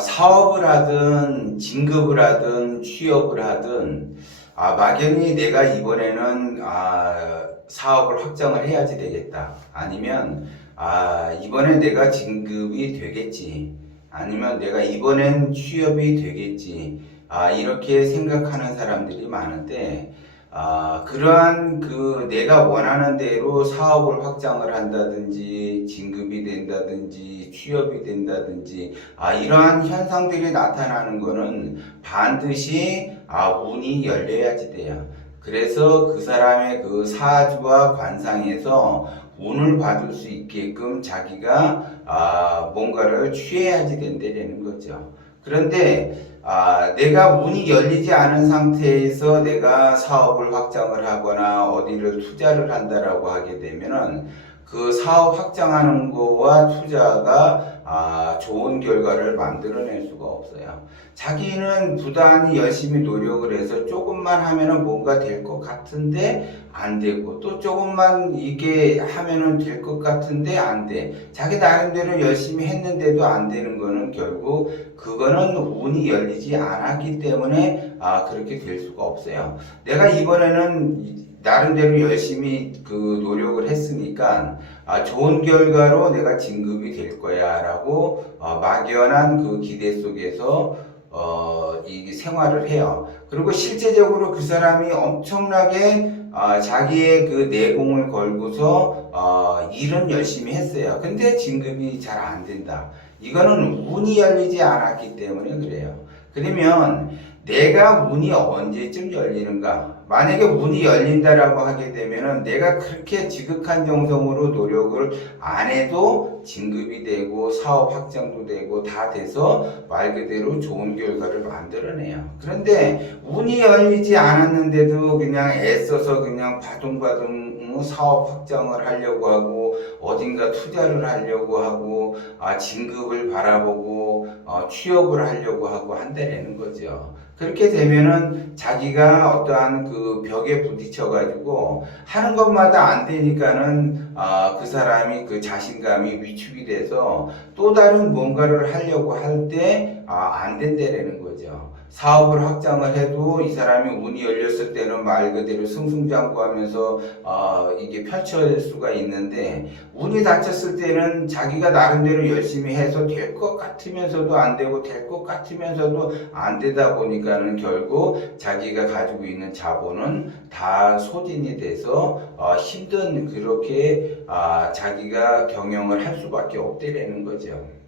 사업을 하든 진급을 하든 취업을 하든 막연히 내가 이번에는 사업을 확장을 해야지 되겠다. 아니면 이번에 내가 진급이 되겠지. 아니면 내가 이번엔 취업이 되겠지. 이렇게 생각하는 사람들이 많은데 그러한 내가 원하는 대로 사업을 확장을 한다든지 진급이 된다든지 취업이 된다든지 이러한 현상들이 나타나는 것은 반드시 운이 열려야지 돼요. 그래서 그 사람의 그 사주와 관상에서 운을 받을 수 있게끔 자기가 뭔가를 취해야지 된다는 거죠. 그런데 내가 운이 열리지 않은 상태에서 내가 사업을 확장을 하거나 어디를 투자를 한다라고 하게 되면은 그 사업 확장하는 거와 투자가 좋은 결과를 만들어낼 수가 없어요. 자기는 부단히 열심히 노력을 해서 조금만 하면은 뭔가 될 것 같은데 안 되고, 또 조금만 이게 하면은 될 것 같은데 안 돼. 자기 나름대로 열심히 했는데도 안 되는 거는 결국 그거는 운이 열리지 않았기 때문에 그렇게 될 수가 없어요. 내가 이번에는 나름대로 열심히 노력을 했으니까 좋은 결과로 내가 진급이 될 거야 라고 막연한 그 기대 속에서 이 생활을 해요. 그리고 실제적으로 그 사람이 엄청나게 자기의 그 내공을 걸고서 일은 열심히 했어요. 근데 진급이 잘 안 된다. 이거는 운이 열리지 않았기 때문에 그래요. 그러면 내가 운이 언제쯤 열리는가? 만약에 운이 열린다라고 하게 되면은 내가 그렇게 지극한 정성으로 노력을 안 해도 진급이 되고 사업 확장도 되고 다 돼서 말 그대로 좋은 결과를 만들어내요. 그런데 운이 열리지 않았는데도 그냥 애써서 그냥 바둥바둥 사업 확장을 하려고 하고 어딘가 투자를 하려고 하고 진급을 바라보고 취업을 하려고 하고 한다라는 거죠. 그렇게 되면은 자기가 어떠한 그 벽에 부딪혀 가지고 하는 것마다 안 되니까는 그 사람이 그 자신감이 위축이 돼서 또 다른 뭔가를 하려고 할 때 안 된다라는 거죠. 사업을 확장을 해도 이 사람이 운이 열렸을 때는 말 그대로 승승장구하면서 이게 펼쳐질 수가 있는데, 운이 닫혔을 때는 자기가 나름대로 열심히 해서 될 것 같으면서도 안 되고 될 것 같으면서도 안 되다 보니까는 결국 자기가 가지고 있는 자본은 다 소진이 돼서 힘든 그렇게 자기가 경영을 할 수밖에 없다라는 거죠.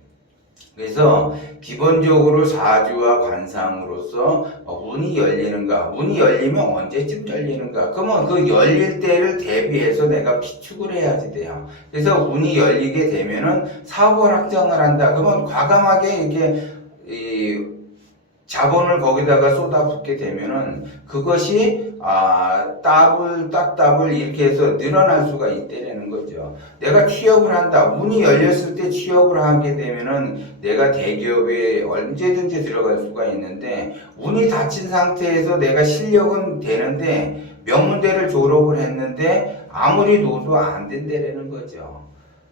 그래서 기본적으로 사주와 관상으로서 운이 열리는가, 운이 열리면 언제쯤 열리는가, 그러면 그 열릴 때를 대비해서 내가 비축을 해야지 돼요. 그래서 운이 열리게 되면은 사업을 확장을 한다. 그러면 과감하게 이게 자본을 거기다가 쏟아붓게 되면은 그것이 따블 이렇게 해서 늘어날 수가 있다라는 거죠. 내가 취업을 한다. 운이 열렸을 때 취업을 하게 되면은 내가 대기업에 언제든지 들어갈 수가 있는데, 운이 닫힌 상태에서 내가 실력은 되는데 명문대를 졸업을 했는데 아무리 노도 안 된다라는 거죠.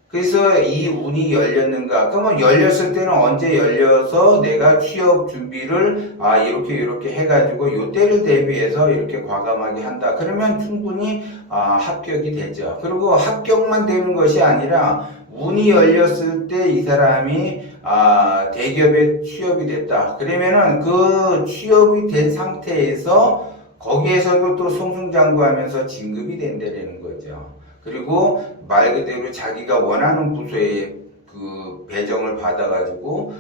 그래서 이 운이 열렸는가? 그러면 열렸을 때는 언제 열려서 내가 취업 준비를 이렇게 해가지고 요 때를 대비해서 이렇게 과감하게 한다. 그러면 충분히 합격이 되죠. 그리고 합격만 되는 것이 아니라 운이 열렸을 때 이 사람이 대기업에 취업이 됐다. 그러면은 그 취업이 된 상태에서 거기에서도 또 승승장구하면서 진급이 된다는 거죠. 그리고 말 그대로 자기가 원하는 부서에 그 배정을 받아가지고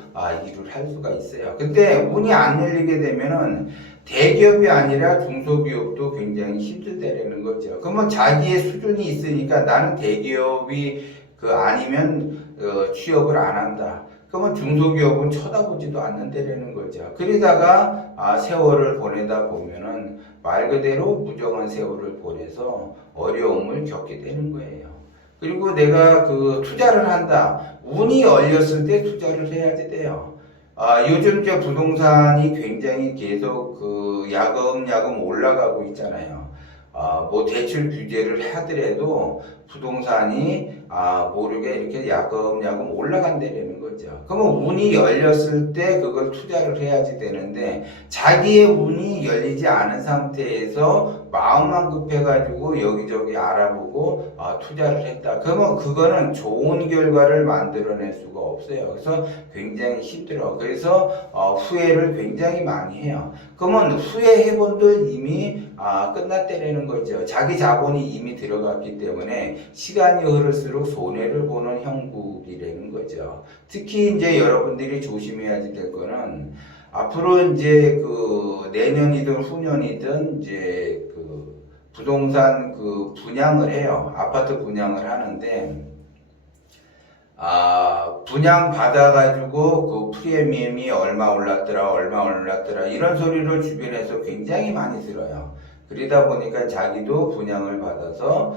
일을 할 수가 있어요. 근데 운이 안 열리게 되면은 대기업이 아니라 중소기업도 굉장히 힘들다라는 거죠. 그러면 자기의 수준이 있으니까 나는 대기업이 아니면 취업을 안 한다. 그러면 중소기업은 쳐다보지도 않는다라는 거죠. 그러다가 세월을 보내다 보면은 말 그대로 무정한 세월을 보내서 어려움을 겪게 되는 거예요. 그리고 내가 투자를 한다. 운이 열렸을 때 투자를 해야지 돼요. 요즘 저 부동산이 굉장히 계속 야금야금 올라가고 있잖아요. 뭐 대출 규제를 하더라도 부동산이 모르게 이렇게 야금야금 올라간다는 거죠. 거죠. 그러면 운이 열렸을 때 그걸 투자를 해야지 되는데 자기의 운이 열리지 않은 상태에서 마음만 급해가지고 여기저기 알아보고 투자를 했다. 그러면 그거는 좋은 결과를 만들어낼 수가 없어요. 그래서 굉장히 힘들어. 그래서 후회를 굉장히 많이 해요. 그러면 후회해본들 이미 끝났다라는 거죠. 자기 자본이 이미 들어갔기 때문에 시간이 흐를수록 손해를 보는 형국이라는 거죠. 특히 이제 여러분들이 조심해야지 될 거는 앞으로 이제 그 내년이든 후년이든 이제 그 부동산 그 분양을 해요. 아파트 분양을 하는데 분양 받아가지고 그 프리미엄이 얼마 올랐더라 이런 소리를 주변에서 굉장히 많이 들어요. 그러다 보니까 자기도 분양을 받아서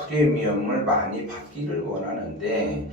프리미엄을 많이 받기를 원하는데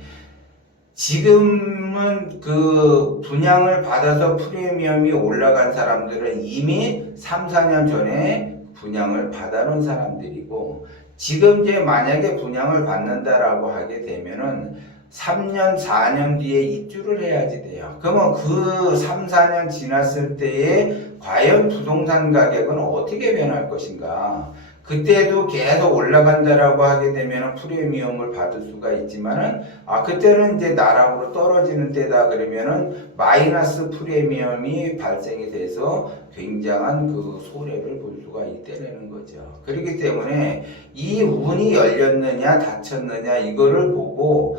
지금은 그 분양을 받아서 프리미엄이 올라간 사람들은 이미 3, 4년 전에 분양을 받아놓은 사람들이고 지금 이제 만약에 분양을 받는다라고 하게 되면은 3년, 4년 뒤에 입주를 해야지 돼요. 그러면 그 3, 4년 지났을 때에 과연 부동산 가격은 어떻게 변할 것인가? 그때도 계속 올라간다라고 하게 되면 프리미엄을 받을 수가 있지만은 그때는 이제 나락으로 떨어지는 때다 그러면은 마이너스 프리미엄이 발생이 돼서 굉장한 그 손해를 볼 수가 있다는 거죠. 그렇기 때문에 이 운이 열렸느냐 닫혔느냐 이거를 보고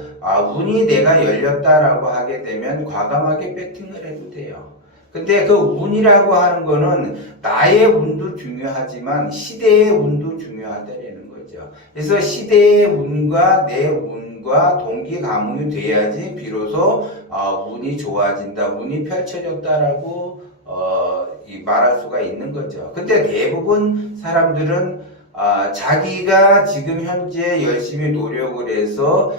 운이 내가 열렸다라고 하게 되면 과감하게 배팅을 해도 돼요. 근데 그 운이라고 하는 거는 나의 운도 중요하지만 시대의 운도 중요하다는 거죠. 그래서 시대의 운과 내 운과 동기가뭉이 돼야지 비로소 운이 좋아진다, 운이 펼쳐졌다라고 말할 수가 있는 거죠. 근데 대부분 사람들은 자기가 지금 현재 열심히 노력을 해서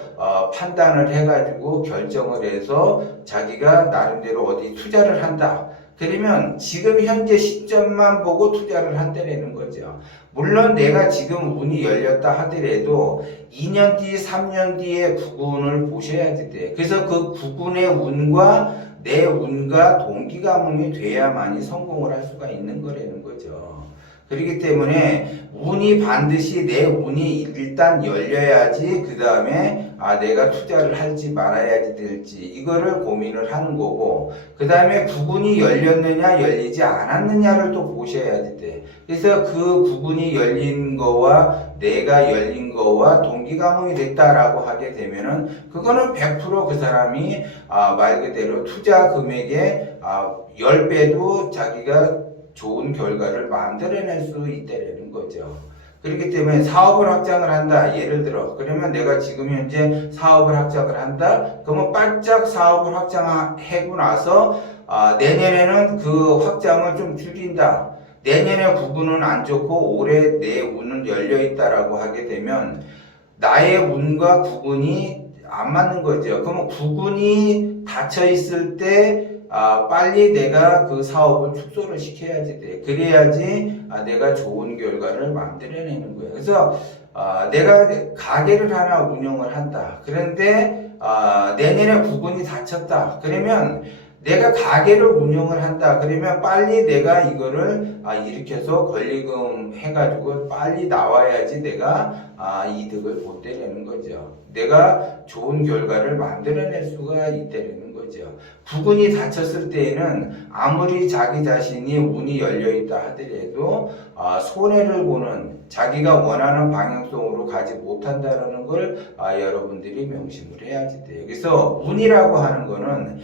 판단을 해가지고 결정을 해서 자기가 나름대로 어디 투자를 한다. 그러면 지금 현재 시점만 보고 투자를 한다는 거죠. 물론 내가 지금 운이 열렸다 하더라도 2년 뒤, 3년 뒤에 부분을 보셔야지 돼. 그래서 그 부분의 운과 내 운과 동기가뭉이 돼야만이 성공을 할 수가 있는 거라는 거죠. 그렇기 때문에 운이 반드시 내 운이 일단 열려야지 그 다음에 내가 투자를 할지 말아야지 될지 이거를 고민을 하는 거고 그 다음에 부분이 열렸느냐 열리지 않았느냐를 또 보셔야지 돼. 그래서 그 부분이 열린 거와 내가 열린 거와 동기가뭉이 됐다라고 하게 되면은 그거는 100% 그 사람이 말 그대로 투자 금액의 10배도 자기가 좋은 결과를 만들어낼 수 있다는 거죠. 그렇기 때문에 사업을 확장을 한다. 예를 들어 그러면 내가 지금 현재 사업을 확장을 한다. 그러면 바짝 사업을 확장하고 나서 내년에는 그 확장을 좀 줄인다. 내년에 부분은 안 좋고 올해 내 운은 열려있다라고 하게 되면 나의 운과 구분이 안 맞는 거죠. 그러면 구분이 닫혀 있을 때 빨리 내가 그 사업을 축소를 시켜야지 돼. 그래야지 내가 좋은 결과를 만들어내는 거예요. 그래서 내가 가게를 하나 운영을 한다. 그런데 내년에 부분이 닫혔다. 그러면 내가 가게를 운영을 한다. 그러면 빨리 내가 이거를 일으켜서 권리금 해가지고 빨리 나와야지 내가 이득을 본다는 거죠. 내가 좋은 결과를 만들어낼 수가 있다는 거죠. 부분이 닫혔을 때에는 아무리 자기 자신이 운이 열려있다 하더라도 손해를 보는 자기가 원하는 방향성으로 가지 못한다는 걸 여러분들이 명심을 해야지 돼요. 그래서 운이라고 하는 거는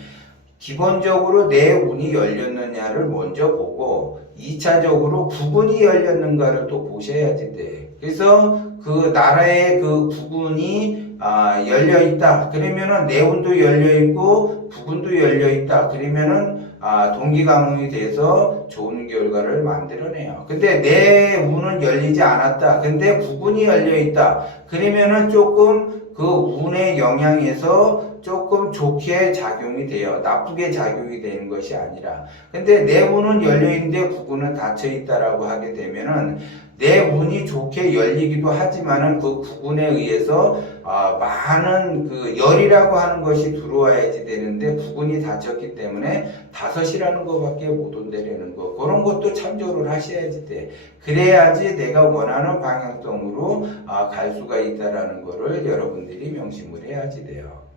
기본적으로 내 운이 열렸느냐를 먼저 보고 2차적으로 부분이 열렸는가를 또 보셔야지 돼. 그래서 그 나라의 그 부분이 열려있다. 그러면은 내 운도 열려있고 부분도 열려있다. 그러면은 동기가뭉이 돼서 좋은 결과를 만들어내요. 근데 내 운은 열리지 않았다. 근데 부분이 열려있다. 그러면은 조금 그 운의 영향에서 조금 좋게 작용이 돼요. 나쁘게 작용이 되는 것이 아니라. 근데 내 운은 열려있는데 구군은 닫혀있다라고 하게 되면은 내 운이 좋게 열리기도 하지만은 그 구군에 의해서 많은 그 열이라고 하는 것이 들어와야지 되는데 구군이 닫혔기 때문에 5이라는 것밖에 못 온다라는 거. 그런 것도 참조를 하셔야지 돼. 그래야지 내가 원하는 방향성으로 갈 수가 있다라는 거를 여러분들이 명심을 해야지 돼요.